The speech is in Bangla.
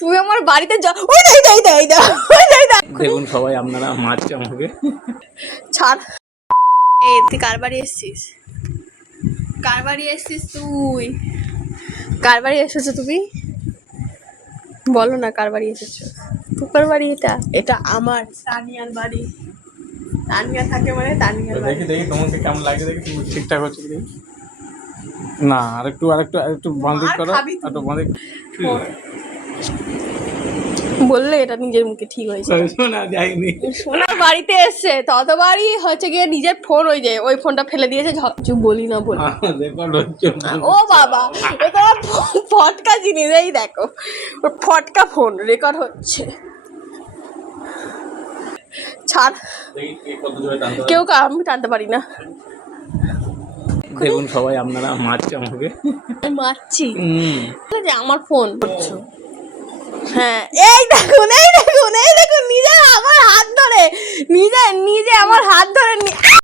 তুমি আমার বাড়িতে ওই দেখুন সবাই আপনারা মারছে আমাকে। ছাড়। তুই কার বাড়ি এসেছিস? কার বাড়ি এসেছিস তুই? কার বাড়ি এসেছো তুমি? বলো না কার বাড়ি এসেছো। তুকার বাড়ি এটা? এটা আমার তানিয়ার বাড়ি। তানিয়া থাকে মানে তানিয়ার বাড়ি। দেখি তোমাকে কেমন লাগে, দেখি তুমি ঠিকঠাক হচ্ছে কি দেখি। না আরেকটু বাঁধিক করো, একটু বাঁধিক। বললে এটা নিজের মুখে ঠিক হয়েছে। না যাইনি, সোনার বাড়িতে এসছে ততবারই হচ্ছে গিয়ে নিজের ফোন ওই ফোনটা ফেলে দিয়েছে। চুপ বলি না বলি। রেকর্ড হচ্ছে। ও বাবা, ও তো ফটকা জিনিস। এই দেখো ওর ফটকা ফোন রেকর্ড হচ্ছে। ছাড়। কেউ আমি টানতে পারি না। দেখুন সবাই আপনারা মারছে আমাকে। আমি মারছি আমার ফোন করছো। হ্যাঁ এই দেখুন নিজে আমার হাত ধরে নিজে আমার হাত ধরে